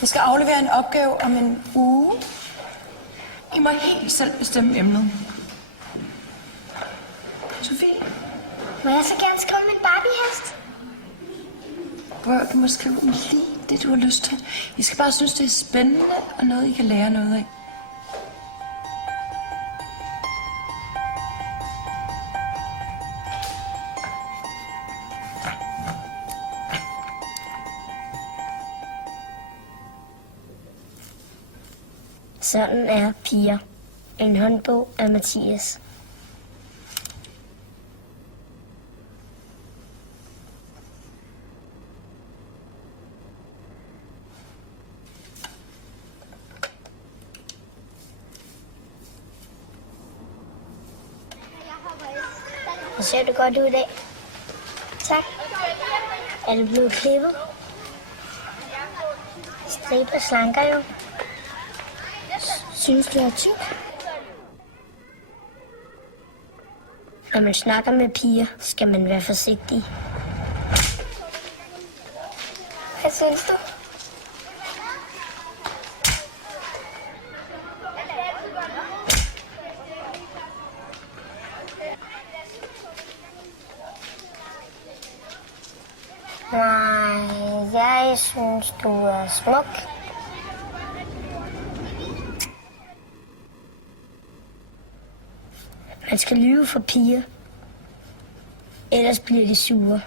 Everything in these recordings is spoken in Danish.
Jeg skal aflevere en opgave om en uge. I må helt selv bestemme emnet. Sofie? Må jeg så gerne skrive min Barbie-hest? Prøv, du må skrive lige det, du har lyst til. I skal bare synes, det er spændende og noget, I kan lære noget af. Sådan er piger. En håndbog af Mathias. Hvor ser du godt ud i dag. Tak. Er du blevet klippet? Striber slanker jo. Synes du er tyk? Når man snakker med piger, skal man være forsigtig. Hvad synes du? Nej, jeg synes, du er smuk. Man skal lyve for piger, ellers bliver de sure.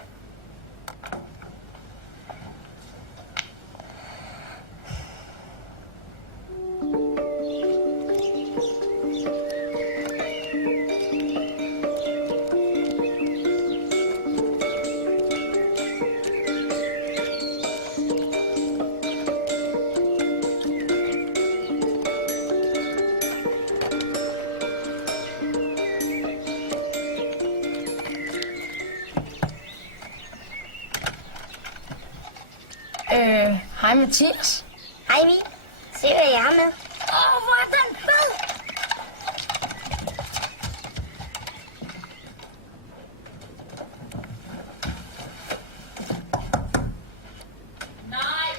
Hej Mathias. Hej Vi. Se hvad jeg har med. Hvor er den fed? Nej.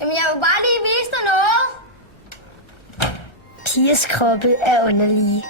Jamen jeg vil bare lige vise dig noget. Pigers kroppe er underlige.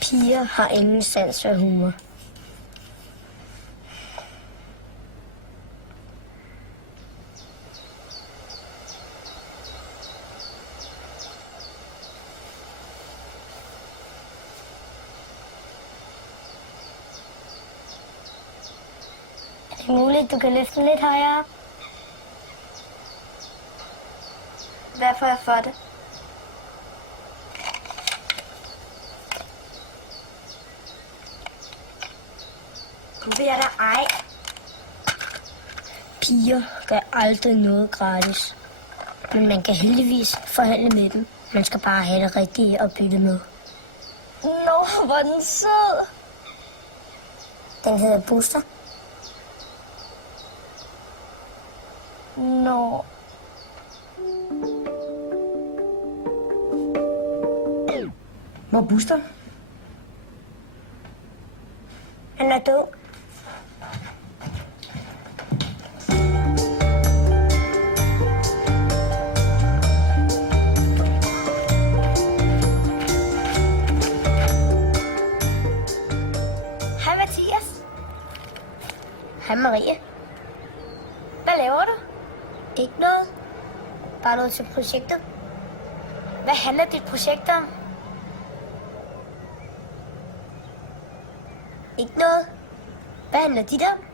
Piger har ingen sans for humor. Er det muligt, du kan løfte lidt højere? Hvad får jeg for det? Nu vil jeg da ej. Piger gør aldrig noget gratis. Men man kan heldigvis forhandle med dem. Man skal bare have det rigtige at bytte med. Nå, hvor er den sød. Den hedder Buster. Nå. Hvor er Buster? Han er død. Hej Mathias. Hej Marie. Hvad laver du? Ikke noget. Bare noget til projektet. Hvad handler dit projekt om? Ikke noget. Hvad handler dit om?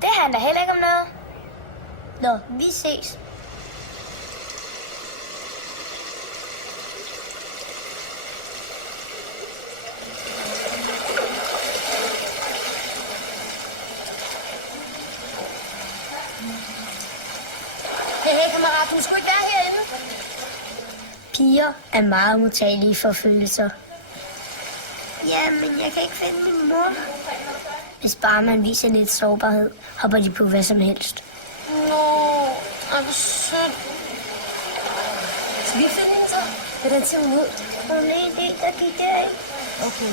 Det handler heller ikke om noget. Nå, vi ses. Hey, kammerat, du skulle ikke være herinde. Piger er meget modtagelige for følelser. Ja, men jeg kan ikke finde min mor. Hvis bare man viser lidt sårbarhed, hopper de på hvad som helst. Nå, hvor sødt. Skal vi finde hende så? Hvordan ser hun ud? Hun er en, der gik derind. Okay.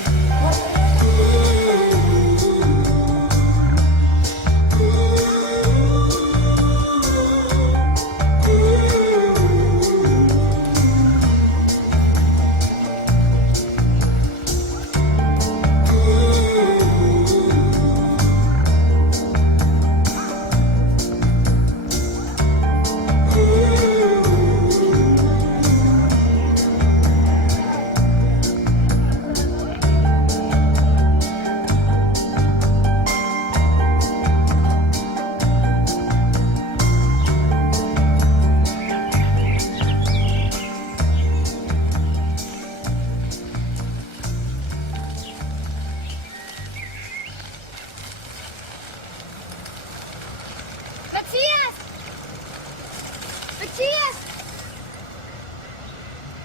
Mathias!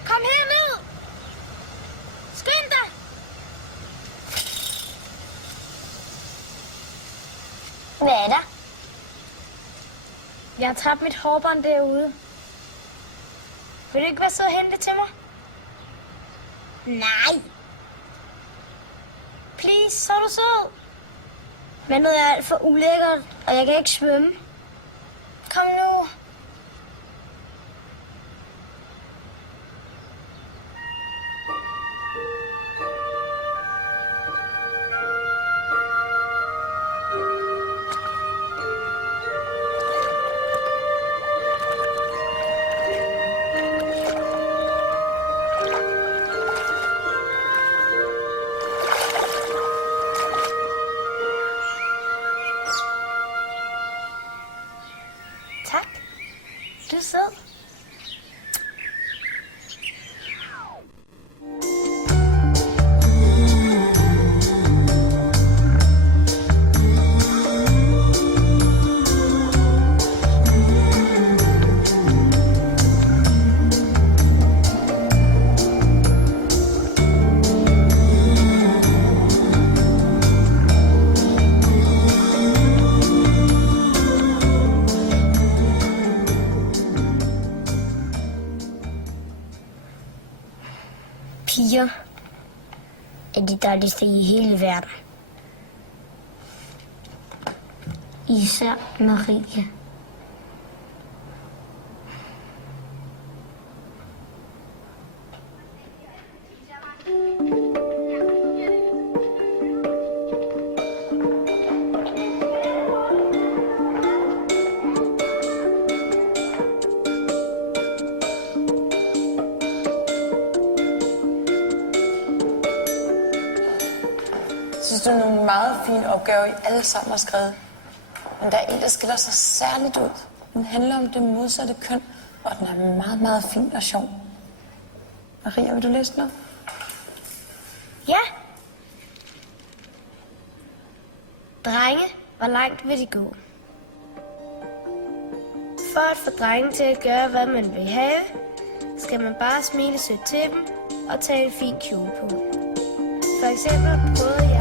Kom herned! Skynd dig! Hvad er der? Jeg har tabt mit hårbånd derude. Vil du ikke være sød og hente det til mig? Nej! Please, så er du sød. Vandet er alt for ulækkert, og jeg kan ikke svømme. Kom nu. Tak. Du er sød. Piger er de dejligste i hele verden. Især Marie. Jeg synes, det er nogle meget fine opgaver, I alle sammen har skrevet. Men der er en, der skiller sig særligt ud. Den handler om det modsatte køn, og den er meget, meget fin og sjov. Maria, vil du læse den op? Ja. Drenge, hvor langt vil de gå? For at få drenge til at gøre, hvad man vil have, skal man bare smile sødt til dem og tage en fin kjole på. For eksempel prøvede